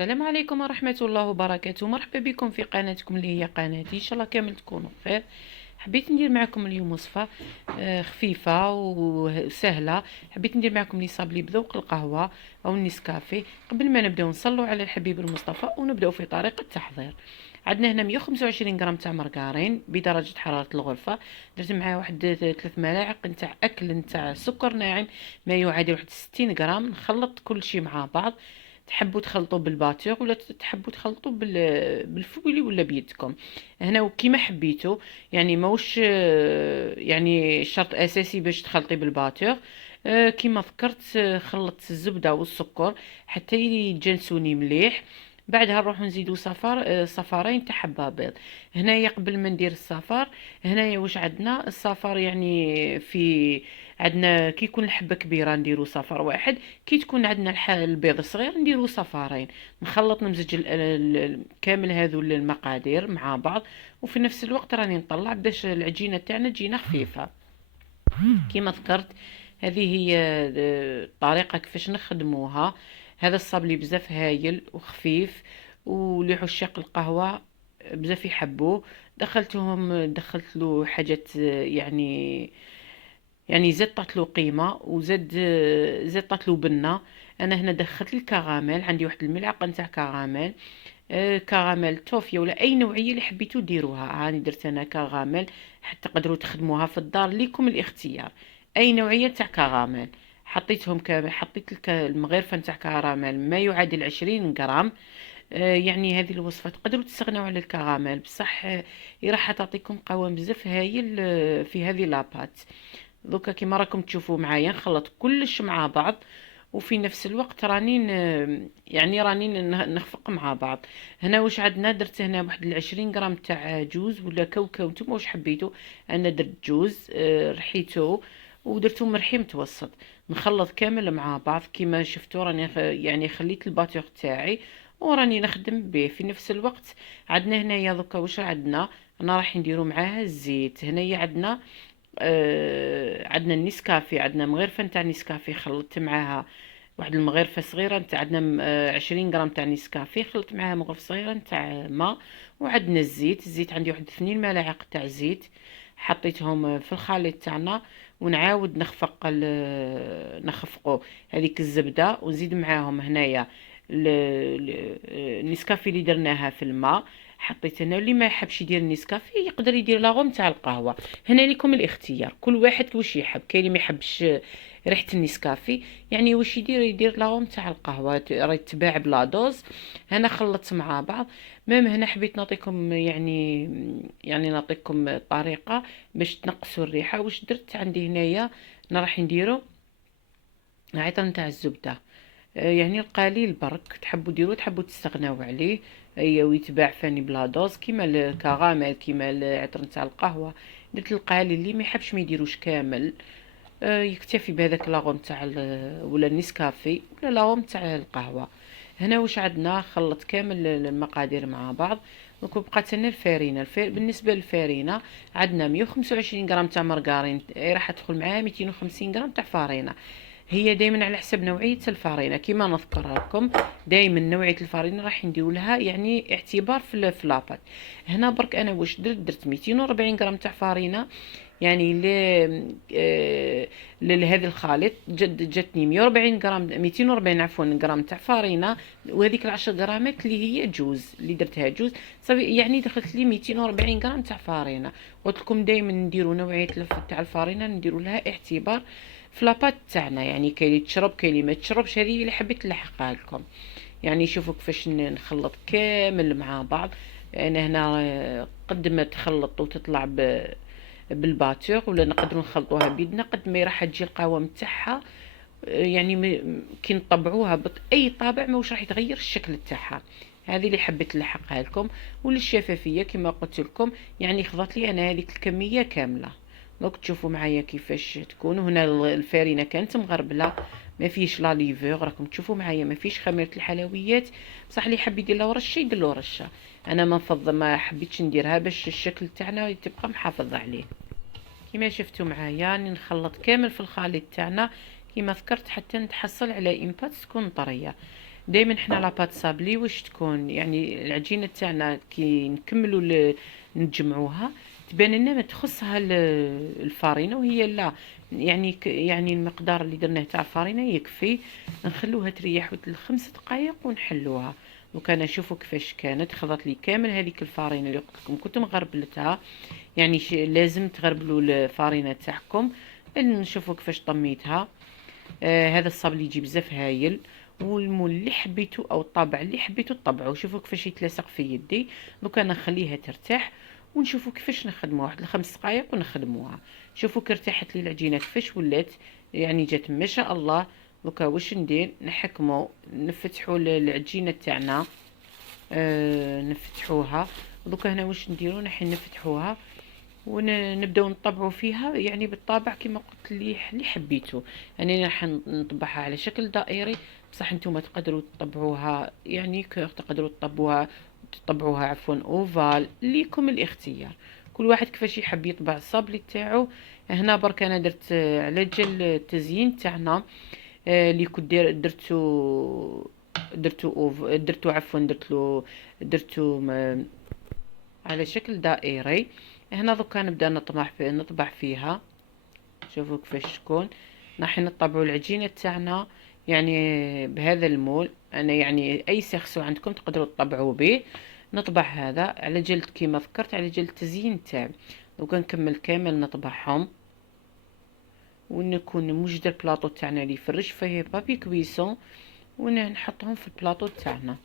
السلام عليكم ورحمة الله وبركاته. مرحبا بكم في قناتكم اللي هي قناتي، ان شاء الله كامل تكونوا بخير. حبيت ندير معكم اليوم وصفة خفيفة وسهلة. حبيت ندير معكم لي صابلي بذوق القهوة او النسكافيه. قبل ما نبداو نصلوا على الحبيب المصطفى ونبداو في طريقة التحضير. عندنا هنا 125 غرام تاع مرقارين بدرجة حرارة الغرفة. درت معاه واحد 3 ملاعق نتاع اكل نتاع سكر ناعم، ما يعادل واحد 60 غرام. نخلط كل شيء مع بعض. تحبوا تخلطوا بالباتور ولا تحبوا تخلطوا بالفويلي ولا بيدكم، هنا وكيما حبيتوا. يعني موش يعني شرط اساسي باش تخلطي بالباتور. كيما فكرت خلطت الزبده والسكر حتى يتجانسوني مليح. بعدها نروحو نزيدو صفارين تاع حبه بيض. هنايا قبل ما ندير الصفار، هنايا واش عندنا الصفار، يعني في عندنا كي يكون الحبه كبيره نديرو صفر واحد، كي تكون عندنا البيض صغير نديرو صفارين. نخلط نمزج كامل هذو المقادير مع بعض، وفي نفس الوقت راني نطلع باش العجينه تاعنا تجينا خفيفه. كيما ذكرت هذه هي الطريقه كيفاش نخدموها. هذا الصابلي بزاف هايل وخفيف، ولعشاق القهوه بزاف يحبوه. دخلت له حاجات يعني زاد طاتلو قيمة، زاد طاتلو بنة. انا هنا دخلت الكراميل، عندي واحد الملعقة نتاع كراميل. كراميل توفيا ولا اي نوعية اللي حبيتو ديروها. هاني درت انا كراميل، حتى تقدروا تخدموها في الدار، ليكم الاختيار. اي نوعية تاع كراميل حطيتهم كامل. حطيت المغرفة نتاع كراميل ما يعادل 20 غرام. يعني هذه الوصفة تقدروا تستغنوا على الكراميل، بصح راح تعطيكم قوام بزاف هايل في هذه لابات. دوكا كيما راكم تشوفوا معايا نخلط كلش مع بعض، وفي نفس الوقت راني نخفق مع بعض. هنا واش عندنا، درت هنا واحد 20 غرام تاع جوز ولا كاوكاو، نتوما واش حبيتوا. انا درت جوز رحيته ودرتو مرحي متوسط. نخلط كامل مع بعض كيما شفتوا. راني يعني خليت الباتور تاعي وراني نخدم به في نفس الوقت. عندنا هنايا دوكا واش عندنا، انا راح نديرو معاها الزيت. هنايا عندنا النسكافي، عندنا مغرفة نتاع نسكافي خلطت معاها واحد المغرفة صغيرة نتاع، عندنا 20 غرام تاع نسكافي خلطت معاها مغرفة صغيرة نتاع ماء. وعندنا الزيت عندي واحد 2 ملاعق تاع زيت، حطيتهم في الخليط تاعنا. ونعاود نخفقو هذيك الزبدة، ونزيد معاهم هنايا النسكافي اللي درناها في الماء. حطيت هنا، اللي ما يحبش يدير النسكافي يقدر يدير لاغوم تاع القهوه. هنا لكم الاختيار، كل واحد واش يحب. كاين اللي ما يحبش ريحه النسكافي، يعني واش يدير لاغوم تاع القهوه راه يتباع بلا دوز. هنا خلطت مع بعض. مام هنا حبيت نعطيكم يعني نعطيكم طريقه باش تنقصوا الريحه. واش درت عندي هنايا، انا راح نديرو عيطه نتاع الزبده. يعني القليل برك، تحبوا ديروا تحبوا تستغناو عليه. هي ويتباع فاني بلا دوز كيما الكراميل كيما العطر نتاع القهوه. درت القليل، اللي ما يحبش ما يديروش كامل. يكتفي بهذاك لاغوم تاع ولا النسكافي ولا لاغوم تاع القهوه. هنا واش عندنا، خلط كامل المقادير مع بعض. دونك بقات لنا الفارينه. بالنسبه للفارينه عندنا 125 غرام تاع مرقارين، راح تدخل معاها 250 غرام تاع فارينه. هي دائما على حسب نوعيه الفارينه، كيما نذكر لكم دائما نوعيه الفارينه راح نديروا لها يعني اعتبار في لاباط. هنا برك انا واش درت 240 غرام تاع فارينه، يعني لهذا الخليط جاتني 140 غرام 240 عفوا غرام تاع فارينه. وهذيك العشر غرامات اللي هي جوز اللي درتها جوز صافي، يعني دخلت لي 240 غرام تاع فارينه. قلت لكم دائما نديروا نوعيه تاع الفارينه نديروا لها اعتبار في لاباط تاعنا. يعني كاين اللي تشرب كاين اللي ما تشربش، هذه اللي حبيت نلحقها لكم. يعني شوفوا كيفاش نخلط كامل مع بعض. انا هنا قد ما تخلط وتطلع بالباتور، ولا نقدروا نخلطوها بيدنا قد ما راح تجي القوام تاعها. يعني كي نطبعوها باي طابع ما راح يتغير الشكل تاعها. هذه اللي حبيت نلحقها لكم. وللشفافيه كما قلت لكم، يعني خضت لي انا هذيك الكميه كامله. دونك تشوفوا معايا كيفاش تكون. هنا الفارينه كانت مغربله، ما فيش لا ليفور، راكم تشوفوا معايا ما فيش خميره الحلويات. بصح اللي حب يدير لها رشه يدير له رشه. انا ما حبيتش نديرها باش الشكل تاعنا تبقى محافظ عليه. كما شفتوا معايا راني نخلط كامل في الخليط تاعنا كما ذكرت حتى نتحصل على امبات تكون طريه. دائما حنا لاباط صابلي واش تكون، يعني العجينه تاعنا كي نكملوا نجمعوها تبان لنا ما تخصها الفارينه، وهي لا، يعني يعني المقدار اللي درناه تاع الفارينه يكفي. نخلوها تريح 5 دقائق ونحلوها. دوكا انا شوفوا كيفاش كانت خضت لي كامل هذيك الفارينه اللي قلت لكم كنت مغربلتها. يعني لازم تغربلوا الفارينه تاعكم. نشوفوا كيفاش طميتها. هذا الصابلي يجي بزاف هايل، والمول اللي حبيتو او الطابع اللي حبيتو طبعوا. شوفوا كيفاش يتلاصق في يدي. دوكا نخليها ترتاح ونشوفوا كيفاش نخدموها واحد 5 دقائق ونخدموها. شوفوا كي ارتاحت لي العجينه كيفاش ولات، يعني جات ما شاء الله. دوكا واش ندير؟ نحكمو نفتحوا العجينه تاعنا. نفتحوها. دوكا هنا واش نديرو؟ نحن نفتحوها ونبداو نطبعوا فيها، يعني بالطابع كما قلت اللي حبيتو. يعني راح نطبعها على شكل دائري، بصح نتوما تقدروا تطبعوها يعني تقدروا تطبعوها عفوا اوفال، ليكم الاختيار. كل واحد كيفاش يحب يطبع الصابلي تاعو. هنا برك انا درت على جال التزيين تاعنا اللي كنت درتو عفوا درتو على شكل دائري. هنا دوكا نبدا نطبع فيها. شوفوا كيفاش تكون. راح نطبعوا العجينه تاعنا يعني بهذا المول. انا يعني اي سخسو عندكم تقدروا تطبعوا به. نطبع هذا على جلد كيما ذكرت على جلد التزيين تاعي. دوكا نكمل كامل نطبعهم، ونكون موجده البلاطو تاعنا اللي يفرش فيه بابي كويسون، ونحطهم في البلاطو تاعنا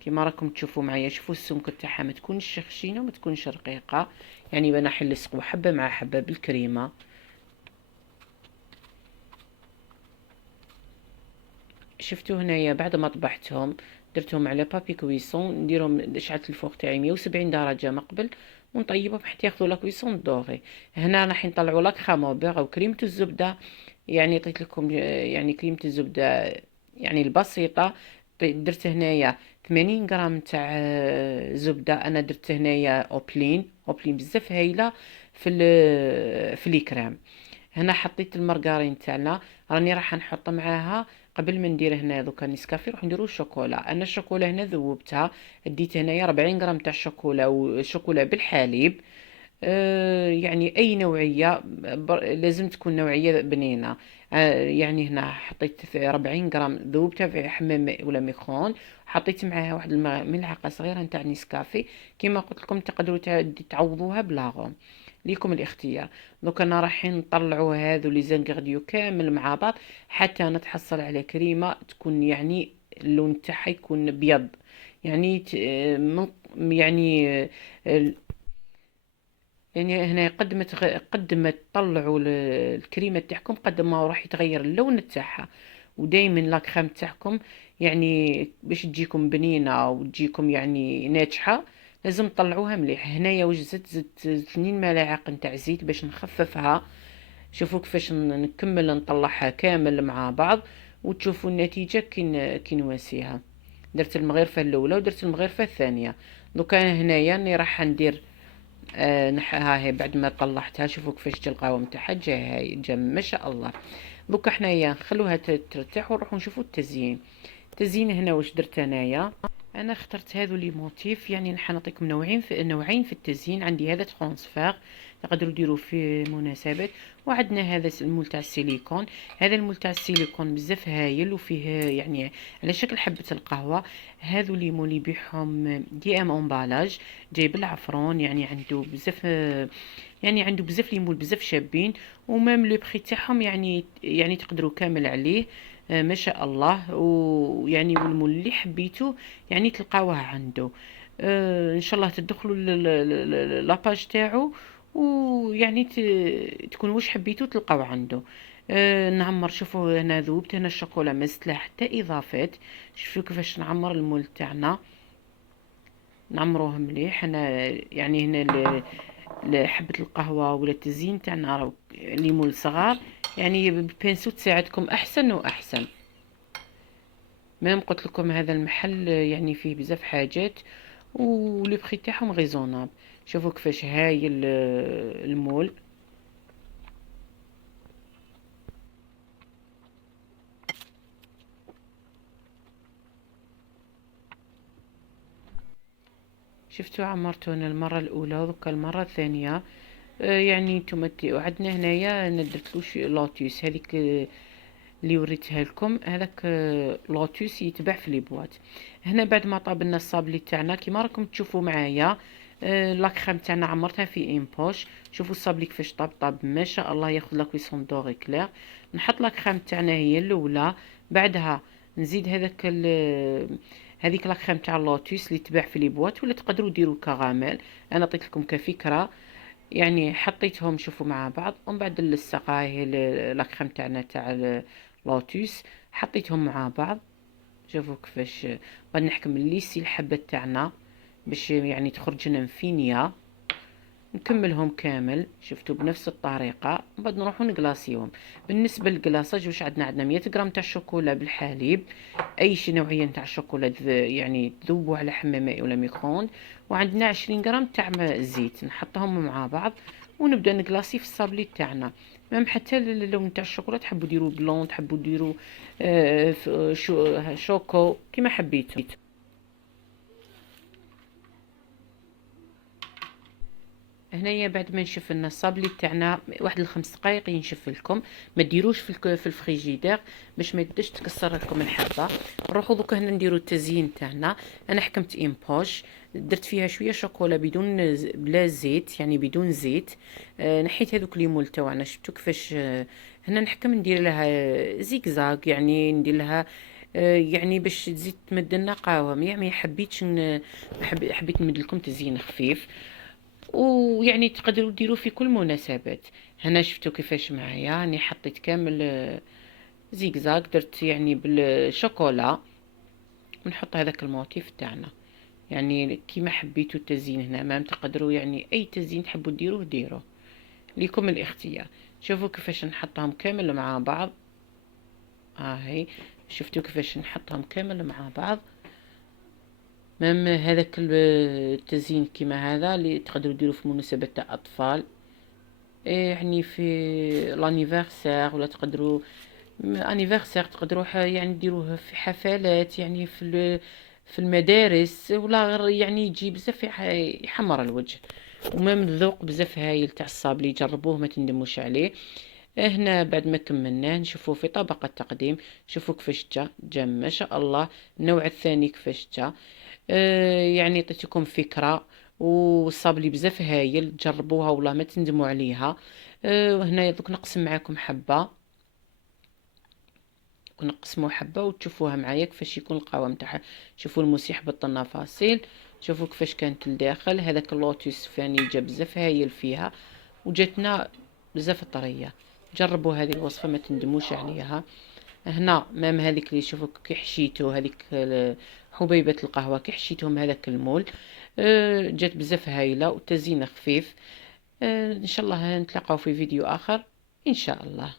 كيما راكم تشوفوا معايا. شوفوا السمك تاعها ما تكونش خشينه وما تكونش رقيقه، يعني بنحي نلصقوا حبه مع حبه بالكريمه. شفتوا هنايا بعد ما طبحتهم درتهم على بابي كويسون. نديرهم شعلت الفوق تاعي 170 درجه مقبل، ونطيبهم حتى ياخذوا لا كويسون دوغي. هنا راح نطلعوا لا كراموبيغ او كريمه الزبده. يعني عطيت لكم يعني كريمه الزبده يعني البسيطه. درت هنايا 80 غرام تاع زبده. انا درت هنايا اوبلين بزاف هايله في الكريم. هنا حطيت المارغرين تاعنا، راني راح نحط معاها قبل ما ندير هنا دوكا نسكافي نروح نديرو الشوكولا. انا الشوكولا هنا ذوبتها، ديت هنايا 40 غرام تاع الشوكولا والشوكولا بالحليب. يعني اي نوعيه لازم تكون نوعيه بنينه. يعني هنا حطيت في 40 غرام ذوبتها في حمام ماء ولا ميكرون. حطيت معاها واحد ملعقه صغيره نتاع نسكافي. كما قلت لكم تقدروا تعوضوها بلاغوم، ليكم الاختيار. دوك انا رايحين نطلعوا هذو لي زانغرديو كامل مع بعض حتى نتحصل على كريمه تكون يعني اللون تاعها يكون ابيض. يعني يعني يعني هنا قد ما تطلعوا الكريمه تاعكم قد ما راح يتغير اللون تاعها. ودائما لا كريم تاعكم يعني باش تجيكم بنينه وتجيكم يعني ناجحه لازم تطلعوها مليح. هنايا واش زدت 2 ملاعق نتاع زيت باش نخففها. شوفوا كيفاش نكمل نطلعها كامل مع بعض وتشوفوا النتيجه كي نواسيها. درت المغرفه الاولى ودرت المغرفه الثانيه. دوكا هنايا راني راح ندير ها هي بعد ما طلعتها. شوفوا كيفاش جا القوام تاعها، جا ما شاء الله. دوكا حنايا نخلوها ترتاح ونروحوا نشوفوا التزيين. التزيين هنا واش درت انايا؟ انا اخترت هذو لي موتيف، يعني نحن نعطيكم نوعين في التزيين. عندي هذا ترانسفير تقدروا ديروا في مناسبات، وعندنا هذا المول تاع السيليكون. هذا المول تاع السيليكون بزاف هايل وفيه يعني على شكل حبة القهوة. هذو لي مول يبيعهم دي ام امبالاج جايب العفرون، يعني عنده بزاف يعني عنده بزاف لي مول بزاف شابين. ومام لو بري تاعهم يعني تقدروا كامل عليه. ما شاء الله. ويعني والمول اللي حبيتو يعني تلقاوه عنده. ان شاء الله تدخلوا لاباج تاعو ويعني تكون واش حبيتو تلقاو عنده. نعمر. شوفوا هنا ذوبت هنا الشوكولا ما زدت لها حتى اضافات. شوفوا كيفاش نعمر المول تاعنا، نعمروه مليح. هنا يعني هنا حبة القهوة ولا التزيين تاعنا راهو ليمون صغار، يعني بالبينسو تساعدكم احسن واحسن. ميم قلت لكم هذا المحل يعني فيه بزاف حاجات ولي بري تاعهم ريزونابل. شوفوا كيفاش هايل المول. شفتوا عمرته هنا المره الاولى ودوكا المره الثانيه. يعني نتوما وعندنا هنايا انا درتلو شي لوتيس هذيك اللي وريتها لكم. هذاك لوتيس يتباع في لي بواط. هنا بعد ما طابلنا الصابلي تاعنا كيما راكم تشوفوا معايا. لاكريم تاعنا عمرتها في ان بوش. شوفوا الصابلي كيفاش طاب ما شاء الله، ياخذ لا كويسون دوغي كلير. نحط لاكريم تاعنا هي الاولى، بعدها نزيد هذيك لاكريم تاع اللوتيس اللي تباع في لي بواط، ولا تقدروا ديروا كراميل. انا عطيت لكم كفكره. يعني حطيتهم شوفوا مع بعض، ومن بعد السقاي لاكريم تاعنا تاع اللوتيس حطيتهم مع بعض. شوفوا كيفاش غادي نحكم الليسي الحبة تاعنا باش يعني تخرج لنا مفينيه. نكملهم كامل شفتوا بنفس الطريقه، بعد نروحوا نقلاصيهم. بالنسبه للقلاصه واش عندنا 100 غرام تاع الشوكولا بالحليب، اي شي نوعيه تاع الشوكولا يعني تذوبوا على حمام مائي ولا ميكرووند، وعندنا 20 غرام تاع زيت نحطهم مع بعض ونبدا نقلاصي في الصابلي تاعنا. مام حتى اللون تاع الشوكولا تحبوا ديروا بلون، تحبوا ديروا شوكو كيما حبيتوا. هنايا بعد ما نشف لنا الصابلي تاعنا واحد الخمس دقائق ينشف لكم. ما ديروش في الفريجيدير باش ما يبداش تكسر لكم الحبه. نروحوا دوكا هنا نديروا التزيين تاعنا. انا حكمت ان بوش، درت فيها شويه شوكولا بدون بلا زيت، يعني بدون زيت. نحيت هذوك ليمول تاعنا شفتوا كيفاش. هنا نحكم ندير لها زيكزاك، يعني ندير لها يعني باش تزيد تمد لنا قوام. يعني حبيت نمد لكم تزيين خفيف، ويعني تقدروا ديروا في كل مناسبات. هنا شفتوا كيفاش معايا يعني حطيت كامل زيكزاك، درت يعني بالشوكولا. ونحط هذاك الموتيف تاعنا يعني كيما حبيتوا التزيين. هنا ما تقدروا يعني اي تزيين تحبوا ديروه ليكم الاختيار. شوفوا كيفاش نحطهم كامل مع بعض. هاي شفتوا كيفاش نحطهم كامل مع بعض. مام هذاك التزيين كيما هذا اللي تقدروا ديروا في مناسبة تاع اطفال، يعني في لانيفرسير، ولا تقدروا انيفرسير تقدروا يعني ديروه في حفلات، يعني في المدارس، ولا يعني يجي بزاف يحمر الوجه. ومام الذوق بزاف هايل تاع الصابلي، جربوه ما تندموش عليه. هنا بعد ما كملناه نشوفوه في طبق التقديم. شوفوا كيفاش جا ما شاء الله. النوع الثاني كيفاش جا. يعني عطيتكم فكرة. والصابلي بزاف هايل، جربوها والله ما تندموا عليها. هنا دوك نقسم معاكم حبة، ونقسموا حبة وتشوفوها معايا كيفاش يكون القوام تاعها. شوفوا الموس يحبط لنا فاصيل. شوفوا كيفاش كانت لداخل. هذاك اللوتيس فاني جا بزاف هايل فيها، وجاتنا بزاف طريه. جربوا هذه الوصفه ما تندموش عليها. هنا مام هذيك اللي شوفوا كي حشيتو هذيك حبيبه القهوه كي حشيتهم هذاك المول. جات بزاف هايله وتزيين خفيف. ان شاء الله نتلاقاو في فيديو اخر ان شاء الله.